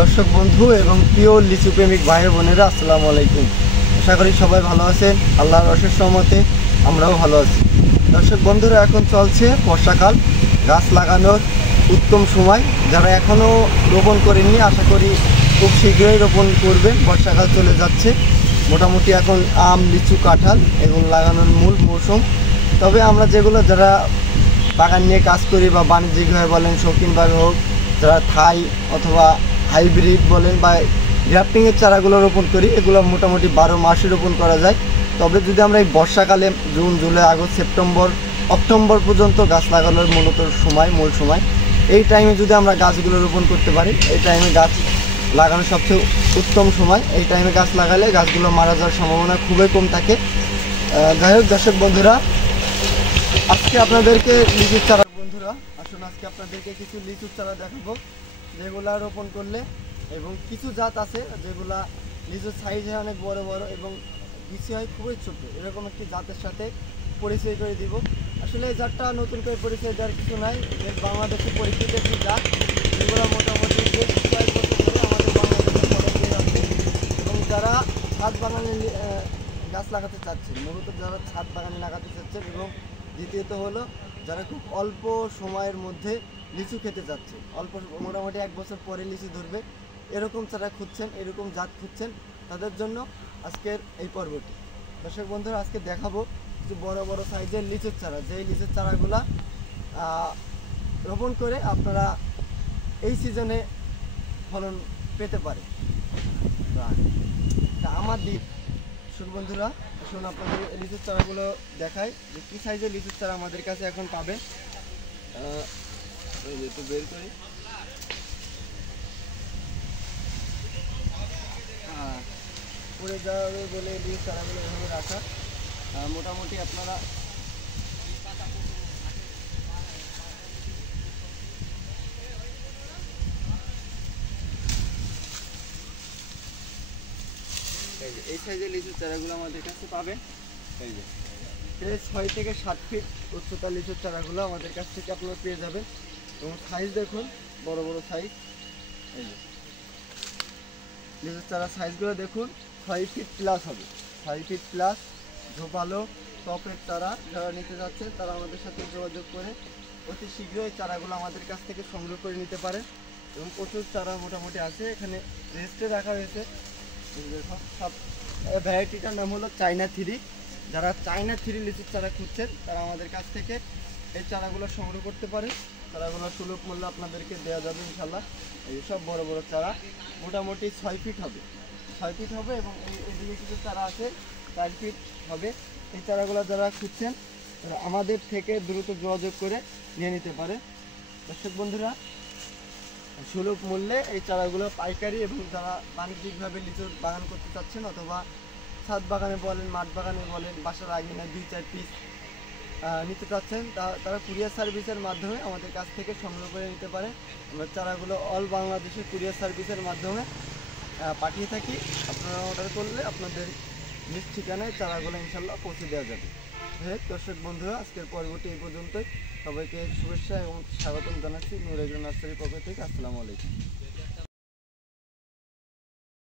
দর্শক বন্ধু এবং প্রিয় লিচু প্রেমিক ভাই বোনেরা, আসসালামু আলাইকুম। আশা করি সবাই ভালো আছেন। আল্লাহর অশেষ রহমতে আমরাও ভালো আছি। দর্শক বন্ধুরা, এখন চলছে বর্ষাকাল, গাছ লাগানোর উত্তম সময়। যারা এখনও রোপণ করেননি, আশা করি খুব শীঘ্রই রোপণ করবেন। বর্ষাকাল চলে যাচ্ছে, মোটামুটি এখন আম, লিচু, কাঁঠাল এগুলো লাগানোর মূল মৌসুম। তবে আমরা যেগুলো যারা বাগান নিয়ে কাজ করি বা বাণিজ্যিকভাবে বলেন, শৌখিনভাবে হোক, যারা থাই অথবা হাইব্রিড বলেন বা গ্রাফটিংয়ের চারাগুলো রোপণ করি, এগুলো মোটামুটি 12 মাসই রোপণ করা যায়। তবে যদি আমরা এই বর্ষাকালে June, July, August, September, October পর্যন্ত গাছ লাগানোর মূল সময়, এই টাইমে যদি আমরা গাছগুলো রোপণ করতে পারি, এই টাইমে গাছ লাগানোর সবচেয়ে উত্তম সময়। এই টাইমে গাছ লাগালে গাছগুলো মারা যাওয়ার সম্ভাবনা খুবই কম থাকে। যাই হোক দর্শক বন্ধুরা, আজকে আপনাদেরকে লিচুর চারা আসুন আজকে আপনাদেরকে কিছু লিচুর চারা দেখাবো, যেগুলা রোপণ করলে এবং কিছু জাত আছে যেগুলা লিচুর সাইজ হয় অনেক বড় বড় এবং বিচি হয় খুবই ছোট। এরকম একটি জাতের সাথে পরিচয় করে দিব। আসলে এই জাতটা নতুন করে পরিচয় দেওয়ার কিছু নাই, বাংলাদেশে পরিচিত একটি জাত, যেগুলো মোটামুটি বেশ কয়েক বছর ধরে আমাদের বাংলাদেশে ফলন দিয়ে আসছে। এবং যারা ছাদ বাগানে গাছ লাগাতে চাচ্ছেন, মূলত যারা ছাদ বাগানে লাগাতে চাচ্ছেন, এবং দ্বিতীয়ত হলো যারা খুব অল্প সময়ের মধ্যে লিচু খেতে চাচ্ছে, মোটামুটি 1 বছর পরে লিচু ধরবে, এরকম চারা খুঁজছেন, এরকম জাত খুঁজছেন, তাদের জন্য আজকের এই পর্বটি। দর্শক বন্ধুরা, আজকে দেখাবো কিছু বড় বড় সাইজের লিচুর চারা, যেই লিচুর চারাগুলা রোপণ করে আপনারা এই সিজনে ফলন পেতে পারে। আমার দ্বীপ দর্শক বন্ধুরা, আসুন আপনাদের লিচুর চারাগুলো দেখাই যে কী সাইজের লিচুর চারা আমাদের কাছে এখন পাবেন। একটু বের করি। পড়ে যাবে বলে লিচুর চারাগুলো এভাবে রাখা। মোটামুটি আপনারা এই সাইজের লিচুর চারাগুলো আমাদের কাছে পাবেন। এই যে 6 থেকে 7 ফিট উচ্চতার লিচুর চারাগুলো আমাদের কাছ থেকে আপনারা পেয়ে যাবেন। এবং সাইজ দেখুন, বড় বড় সাইজ। এই যে লিচুর চারা সাইজগুলো দেখুন, 6 ফিট প্লাস হবে, 6 ফিট প্লাস। ঝোপালো টপের চারা যারা নিতে যাচ্ছে, তারা আমাদের সাথে যোগাযোগ করে অতি শীঘ্রই চারাগুলো আমাদের কাছ থেকে সংগ্রহ করে নিতে পারে। এবং প্রচুর চারা মোটামুটি আছে, এখানে রেস্টে রাখা হয়েছে। সব ভ্যারাইটিটার নাম হলো চায়না 3। যারা চায়না 3 লিচুর চারা খুঁজছেন, তারা আমাদের কাছ থেকে এই চারাগুলো সংগ্রহ করতে পারে। চারাগুলো সুলভ মূল্যে আপনাদেরকে দেওয়া যাবে ইনশাল্লাহ। এই সব বড় বড় চারা মোটামুটি 6 ফিট হবে, 6 ফিট হবে। এবং এইদিকে কিছু চারা আছে 4 ফিট হবে। এই চারাগুলো যারা খুঁজছেন, তারা আমাদের থেকে দ্রুত যোগাযোগ করে নিয়ে নিতে পারে। দর্শক বন্ধুরা, সুলভ মূল্যে এই চারাগুলো পাইকারি এবং যারা বাণিজ্যিকভাবে লিচুর বাগান করতে চাচ্ছেন, অথবা ছাদ বাগানে বলেন, মাঠ বাগানে বলেন, বাসার আঙিনায় 2-4 পিস নিতে চাচ্ছেন, তারা কুরিয়ার সার্ভিসের মাধ্যমে আমাদের কাছ থেকে সংগ্রহ করে নিতে পারে। আমরা চারাগুলো অল বাংলাদেশে কুরিয়ার সার্ভিসের মাধ্যমে পাঠিয়ে থাকি। আপনারা অর্ডার করলে আপনাদের নিজ ঠিকানায় চারাগুলো ইনশাল্লাহ পৌঁছে দেওয়া যাবে। দর্শক বন্ধুরা, আজকের পর্বটি এই পর্যন্তই। সবাইকে শুভেচ্ছা এবং স্বাগতম জানাচ্ছি নূর এগ্রো নার্সারির পক্ষ থেকে। আসসালামু আলাইকুম।